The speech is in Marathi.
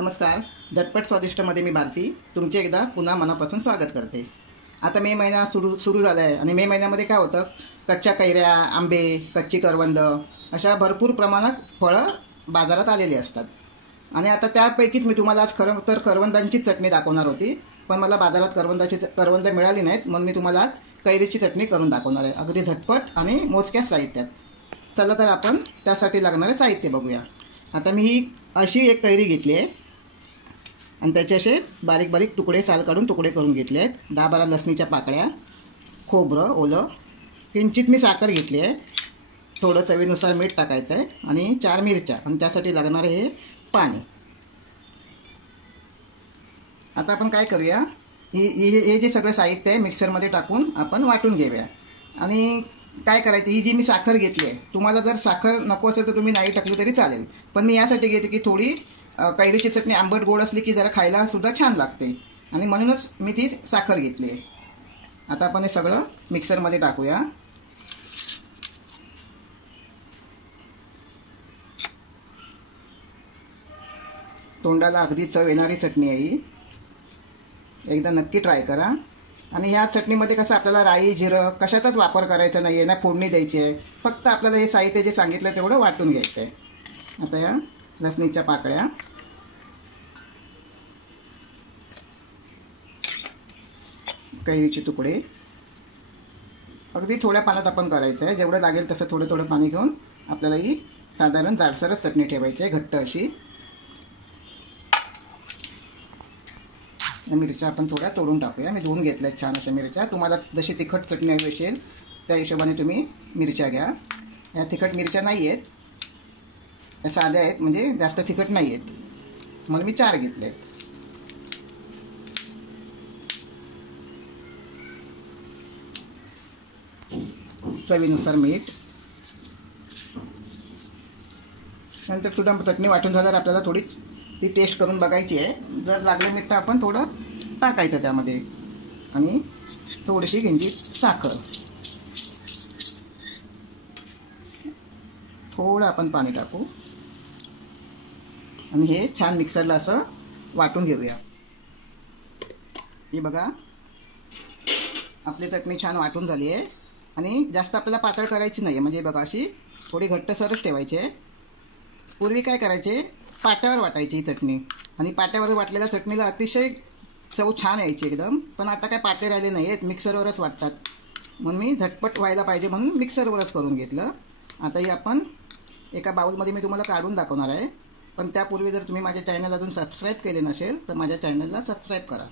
नमस्कार. झटपट स्वादिष्टमध्ये मी भारती तुमचे एकदा पुन्हा मनापासून स्वागत करते. आता मे महिना सुरू झाला आहे आणि मे महिन्यामध्ये काय होतं, कच्च्या कैऱ्या, आंबे, कच्ची करवंद अशा भरपूर प्रमाणात फळं बाजारात आलेली असतात. आणि आता त्यापैकीच मी तुम्हाला आज खरं तर करवंदांची चटणी दाखवणार होती, पण मला बाजारात करवंद मिळाली नाहीत, म्हणून मी तुम्हाला आज कैरीची चटणी करून दाखवणार आहे, अगदी झटपट आणि मोजक्या साहित्यात. चला तर आपण त्यासाठी लागणारे साहित्य बघूया. आता मी ही अशी एक कैरी घेतली आहे आणि त्याचे असे बारीक बारीक तुकडे, साल काढून तुकडे करून घेतले आहेत. 10-12 लसणीच्या पाकळ्या, खोबरं ओलं, किंचित मी साखर घेतली आहे, थोडं चवीनुसार मीठ टाकायचं आहे आणि 4 मिरच्या आणि त्यासाठी लागणारे हे पाणी. आता आपण काय करूया, हे जे सगळं साहित्य आहे मिक्सरमध्ये टाकून आपण वाटून घेऊया. आणि काय करायचं, ही जी मी साखर घेतली आहे, तुम्हाला जर साखर नको असेल तर तुम्ही नाही टाकली तरी चालेल, पण मी यासाठी घेते की थोडी कैरीची चटणी आंबट गोड असली की जरा खायला सुद्धा छान लागते आणि म्हणूनच मी ती साखर घेतली आहे. आता आपण हे सगळं मिक्सरमध्ये टाकूया. तोंडाला अगदी चव येणारी चटणी आहे ही, एकदा नक्की ट्राय करा. आणि ह्या चटणीमध्ये कसं आपल्याला राई, जिरं कशाचाच वापर करायचा नाही आहे ना, फोडणी द्यायची आहे, फक्त आपल्याला हे साहित्य जे सांगितलं तेवढं वाटून घ्यायचं आहे. आता या लसणीच्या पाकळ्या, कैरीचे तुकडे अगदी थोड्या पाण्यात आपण करायचं आहे, जेवढं लागेल तसं थोडं थोडं पाणी घेऊन आपल्याला ही साधारण जाडसरच चटणी ठेवायची आहे, घट्ट अशी. मिरच्या आपण थोड्या तोडून टाकूया. मी धुवून घेतल्या छान अशा मिरच्या. तुम्हाला जशी तिखट चटणी हवी असेल त्या हिशोबाने तुम्ही मिरच्या घ्या. या तिखट मिरच्या नाही आहेत, या साध्या आहेत, म्हणजे जास्त तिखट नाही आहेत, म्हणून मी 4 घेतले आहेत. चवीनुसार मीठ. नंतर सुद्धा चटणी वाटून झाल्यावर आपल्याला थोडी ती टेस्ट करून बघायची आहे. जर लागलं मीठ तर आपण थोडं टाकायचं त्यामध्ये आणि थोडीशी किंचित साखर, थोडं आपण पाणी टाकू आणि हे छान मिक्सरला असं वाटून घेऊया. हे बघा, आपली चटणी छान वाटून झाली आहे आणि जास्त आपल्याला पातळ करायची नाही आहे, म्हणजे बघा अशी थोडी घट्टसरच ठेवायची आहे. पूर्वी काय करायचे, पाट्यावर वाटायची ही चटणी आणि पाट्यावर वाटलेल्या चटणीला अतिशय चव छान यायची एकदम. पण आता काय पाटे राहिले नाही आहेत, मिक्सरवरच वाटतात, म्हणून मी झटपट व्हायला पाहिजे म्हणून मिक्सरवरच करून घेतलं. आता ही आपण एका बाउलमध्ये मी तुम्हाला काढून दाखवणार आहे, पण त्यापूर्वी जर तुम्ही माझ्या चॅनल अजून सबस्क्राईब केले नसेल तर माझ्या चॅनलला सबस्क्राईब करा.